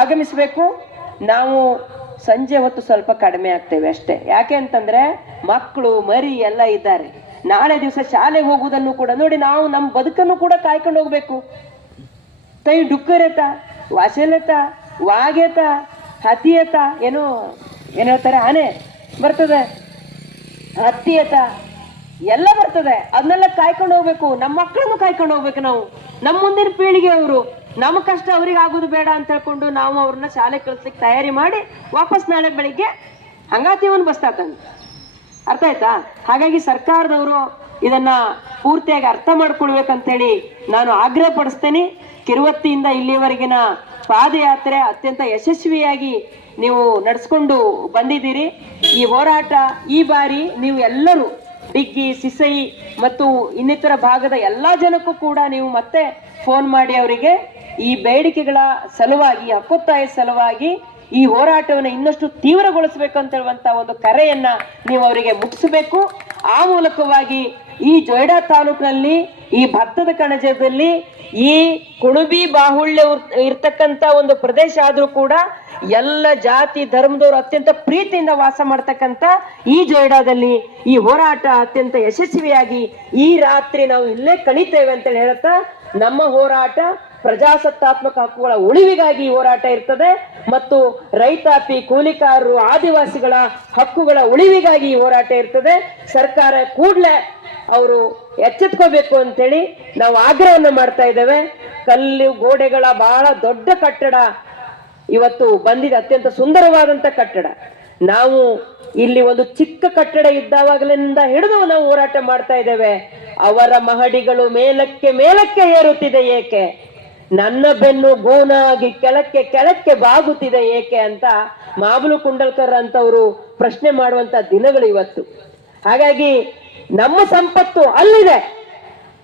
ಆಗಮಿಸಬೇಕು. ನಾವು ಸಂಜೆ ಹೊತ್ತು ಸ್ವಲ್ಪ ಕಡಿಮೆ ಆಗ್ತೇವೆ ಅಷ್ಟೇ. ಯಾಕೆ ಅಂತಂದ್ರೆ ಮಕ್ಕಳು, ಮರಿ ಎಲ್ಲ ಇದ್ದಾರೆ. ನಾಳೆ ದಿವಸ ಶಾಲೆಗೆ ಹೋಗುವುದನ್ನು ಕೂಡ ನೋಡಿ ನಾವು ನಮ್ಮ ಬದುಕನ್ನು ಕೂಡ ಕಾಯ್ಕೊಂಡು ಹೋಗ್ಬೇಕು. ತೈ ಡುಕ್ಕರೆತ, ವಾಸೆಲೆತ, ವಾಗೆತ, ಹತಿಯತ, ಏನು ಏನು ಹೇಳ್ತಾರೆ, ಆನೆ ಬರ್ತದೆ. ಹತ್ತಿಯತ ಎಲ್ಲ ಬರ್ತದೆ. ಅದನ್ನೆಲ್ಲ ಕಾಯ್ಕೊಂಡು ಹೋಗ್ಬೇಕು. ನಮ್ಮ ಮಕ್ಕಳನ್ನು ಕಾಯ್ಕೊಂಡು ಹೋಗ್ಬೇಕು ನಾವು. ನಮ್ಮ ಮುಂದಿನ ಪೀಳಿಗೆ ಅವರು ನಮ್ಮ ಕಷ್ಟ ಅವ್ರಿಗೆ ಆಗೋದು ಬೇಡ ಅಂತ ಹೇಳ್ಕೊಂಡು ನಾವು ಅವ್ರನ್ನ ಶಾಲೆ ಕಳಿಸ್ಲಿಕ್ಕೆ ತಯಾರಿ ಮಾಡಿ ವಾಪಸ್ ನಾಳೆ ಬೆಳಿಗ್ಗೆ ಹಂಗಾತಿವನ್ ಬಸ್ತಾ ತಂದು ಅರ್ಥ ಆಯ್ತಾ? ಹಾಗಾಗಿ ಸರ್ಕಾರದವರು ಇದನ್ನ ಪೂರ್ತಿಯಾಗಿ ಅರ್ಥ ಮಾಡ್ಕೊಳ್ಬೇಕಂತೇಳಿ ನಾನು ಆಗ್ರಹ ಪಡಿಸ್ತೇನೆ. ಕಿರುವತ್ತಿಯಿಂದ ಇಲ್ಲಿಯವರೆಗಿನ ಪಾದಯಾತ್ರೆ ಅತ್ಯಂತ ಯಶಸ್ವಿಯಾಗಿ ನೀವು ನಡೆಸ್ಕೊಂಡು ಬಂದಿದ್ದೀರಿ. ಈ ಹೋರಾಟ, ಈ ಬಾರಿ ನೀವು ಎಲ್ಲರೂ ಡಿಗ್ಗಿ, ಸಿಸೈ ಮತ್ತು ಇನ್ನಿತರ ಭಾಗದ ಎಲ್ಲ ಜನಕ್ಕೂ ಕೂಡ ನೀವು ಮತ್ತೆ ಫೋನ್ ಮಾಡಿ ಅವರಿಗೆ ಈ ಬೇಡಿಕೆಗಳ ಸಲುವಾಗಿ ಹಕ್ಕೊತ್ತಾಯ ಸಲುವಾಗಿ ಈ ಹೋರಾಟವನ್ನು ಇನ್ನಷ್ಟು ತೀವ್ರಗೊಳಿಸಬೇಕು ಅಂತ ಹೇಳುವಂತ ಒಂದು ಕರೆಯನ್ನ ನೀವು ಅವರಿಗೆ ಮುಟ್ಟಿಸಬೇಕು. ಆ ಮೂಲಕವಾಗಿ ಈ ಜೊಯ್ಡಾ ತಾಲೂಕಿನಲ್ಲಿ, ಈ ಭತ್ತದ ಕಣಜದಲ್ಲಿ, ಈ ಕುಣಬಿ ಬಾಹುಳ್ಯ ಇರ್ತಕ್ಕಂತ ಒಂದು ಪ್ರದೇಶ ಆದ್ರೂ ಕೂಡ ಎಲ್ಲ ಜಾತಿ ಧರ್ಮದವರು ಅತ್ಯಂತ ಪ್ರೀತಿಯಿಂದ ವಾಸ ಮಾಡ್ತಕ್ಕಂತ ಈ ಜೊಯ್ಡಾದಲ್ಲಿ ಈ ಹೋರಾಟ ಅತ್ಯಂತ ಯಶಸ್ವಿಯಾಗಿ ಈ ರಾತ್ರಿ ನಾವು ಇಲ್ಲೇ ಕಳೀತೇವೆ ಅಂತ ಹೇಳುತ್ತಾ, ನಮ್ಮ ಹೋರಾಟ ಪ್ರಜಾಸತ್ತಾತ್ಮಕ ಹಕ್ಕುಗಳ ಉಳಿವಿಗಾಗಿ ಹೋರಾಟ ಇರ್ತದೆ ಮತ್ತು ರೈತಾಪಿ ಕೂಲಿಕಾರರು ಆದಿವಾಸಿಗಳ ಹಕ್ಕುಗಳ ಉಳಿವಿಗಾಗಿ ಹೋರಾಟ ಇರ್ತದೆ. ಸರ್ಕಾರ ಕೂಡಲೇ ಅವರು ಎಚ್ಚೆತ್ಕೋಬೇಕು ಅಂತೇಳಿ ನಾವು ಆಗ್ರಹವನ್ನು ಮಾಡ್ತಾ ಇದ್ದೇವೆ. ಕಲ್ಲು ಗೋಡೆಗಳ ಬಹಳ ದೊಡ್ಡ ಕಟ್ಟಡ ಇವತ್ತು ಬಂದಿದೆ, ಅತ್ಯಂತ ಸುಂದರವಾದಂತ ಕಟ್ಟಡ. ನಾವು ಇಲ್ಲಿ ಒಂದು ಚಿಕ್ಕ ಕಟ್ಟಡ ಇದ್ದಾವಾಗಲಿಂದ ಹಿಡಿದು ನಾವು ಹೋರಾಟ ಮಾಡ್ತಾ ಇದ್ದೇವೆ. ಅವರ ಮಹಡಿಗಳು ಮೇಲಕ್ಕೆ ಮೇಲಕ್ಕೆ ಏರುತ್ತಿದೆ ಏಕೆ? ನನ್ನ ಬೆನ್ನು ಗೋನಾಗಿ ಕೆಳಕ್ಕೆ ಕೆಳಕ್ಕೆ ಬಾಗುತ್ತಿದೆ ಏಕೆ ಅಂತ ಮಾಬುಲು ಕುಂಡಲ್ಕರ್ ಅಂತವರು ಪ್ರಶ್ನೆ ಮಾಡುವಂತ ದಿನಗಳು ಇವತ್ತು. ಹಾಗಾಗಿ ನಮ್ಮ ಸಂಪತ್ತು ಅಲ್ಲಿದೆ.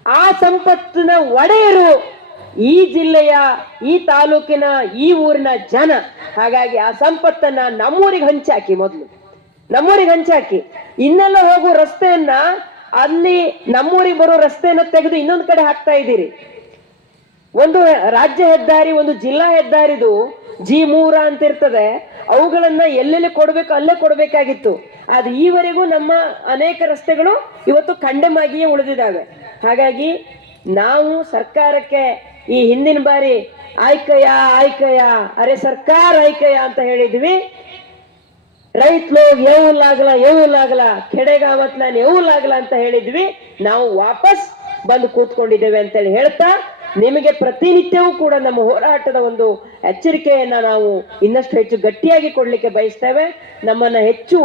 ಆ ಸಂಪತ್ತಿನ ಒಡೆಯರು ಈ ಜಿಲ್ಲೆಯ, ಈ ತಾಲೂಕಿನ, ಈ ಊರಿನ ಜನ. ಹಾಗಾಗಿ ಆ ಸಂಪತ್ತನ್ನ ನಮ್ಮೂರಿಗೆ ಹಂಚಾಕಿ ಮೊದಲು. ನಮ್ಮೂರಿಗೆ ಹಂಚಾಕಿ. ಇನ್ನೆಲ್ಲ ಹೋಗುವ ರಸ್ತೆಯನ್ನ ಅಲ್ಲಿ ನಮ್ಮೂರಿಗೆ ಬರೋ ರಸ್ತೆಯನ್ನ ತೆಗೆದು ಇನ್ನೊಂದು ಕಡೆ ಹಾಕ್ತಾ ಇದ್ದೀರಿ. ಒಂದು ರಾಜ್ಯ ಹೆದ್ದಾರಿ, ಒಂದು ಜಿಲ್ಲಾ ಹೆದ್ದಾರಿದು ಜಿ ಮೂರ ಅಂತ ಇರ್ತದೆ ಅವುಗಳನ್ನ ಎಲ್ಲೆಲ್ಲಿ ಕೊಡ್ಬೇಕು, ಅಲ್ಲೇ ಕೊಡ್ಬೇಕಾಗಿತ್ತು. ಅದು ಈವರೆಗೂ ನಮ್ಮ ಅನೇಕ ರಸ್ತೆಗಳು ಇವತ್ತು ಖಂಡಮಾಗಿಯೇ ಉಳಿದಿದ್ದಾವೆ. ಹಾಗಾಗಿ ನಾವು ಸರ್ಕಾರಕ್ಕೆ ಈ ಹಿಂದಿನ ಬಾರಿ ಆಯ್ಕೆಯ ಆಯ್ಕೆಯ, ಅರೆ ಸರ್ಕಾರ ಆಯ್ಕೆಯ ಅಂತ ಹೇಳಿದ್ವಿ. ರೈತ್ಲು ಏವು ಲಾಗಲ ಏವು ಲಾಗಲ ಕೆಡೆಗಾವತ್ ನಾನು ಏವು ಅಂತ ಹೇಳಿದ್ವಿ. ನಾವು ವಾಪಸ್ ಬಂದು ಕೂತ್ಕೊಂಡಿದ್ದೇವೆ ಅಂತೇಳಿ ಹೇಳ್ತಾ ನಿಮಗೆ ಪ್ರತಿನಿತ್ಯವೂ ಕೂಡ ನಮ್ಮ ಹೋರಾಟದ ಒಂದು ಎಚ್ಚರಿಕೆಯನ್ನ ನಾವು ಇನ್ನಷ್ಟು ಹೆಚ್ಚು ಗಟ್ಟಿಯಾಗಿ ಕೊಡ್ಲಿಕ್ಕೆ ಬಯಸ್ತೇವೆ. ನಮ್ಮನ್ನ ಹೆಚ್ಚು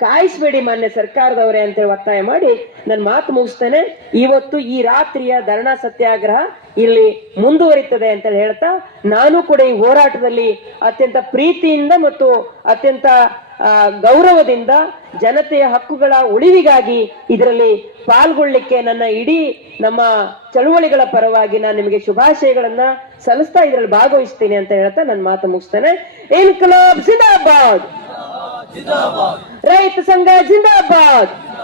ಕಾಯಿಸ್ಬೇಡಿ ಮಾನ್ಯ ಸರ್ಕಾರದವರೇ ಅಂತೇಳಿ ಒತ್ತಾಯ ಮಾಡಿ ನನ್ನ ಮಾತು ಮುಗಿಸ್ತೇನೆ. ಇವತ್ತು ಈ ರಾತ್ರಿಯ ಧರಣಾ ಸತ್ಯಾಗ್ರಹ ಇಲ್ಲಿ ಮುಂದುವರಿತದೆ ಅಂತ ಹೇಳ್ತಾ, ನಾನು ಕೂಡ ಈ ಹೋರಾಟದಲ್ಲಿ ಅತ್ಯಂತ ಪ್ರೀತಿಯಿಂದ ಮತ್ತು ಅತ್ಯಂತ ಗೌರವದಿಂದ ಜನತೆಯ ಹಕ್ಕುಗಳ ಉಳಿವಿಗಾಗಿ ಇದರಲ್ಲಿ ಪಾಲ್ಗೊಳ್ಳಿಕ್ಕೆ ನನ್ನ ಇಡೀ ನಮ್ಮ ಚಳುವಳಿಗಳ ಪರವಾಗಿ ನಾನು ನಿಮಗೆ ಶುಭಾಶಯಗಳನ್ನ ಸಲ್ಲಿಸ್ತಾ ಇದರಲ್ಲಿ ಭಾಗವಹಿಸ್ತೀನಿ ಅಂತ ಹೇಳ್ತಾ ನನ್ನ ಮಾತು ಮುಗಿಸ್ತೇನೆ. ಇನ್ಕಲಾಬ್ ಜಿಂದಾಬಾದ್. ರೈತ ಸಂಘ ಜಿಂದಾಬಾದ್!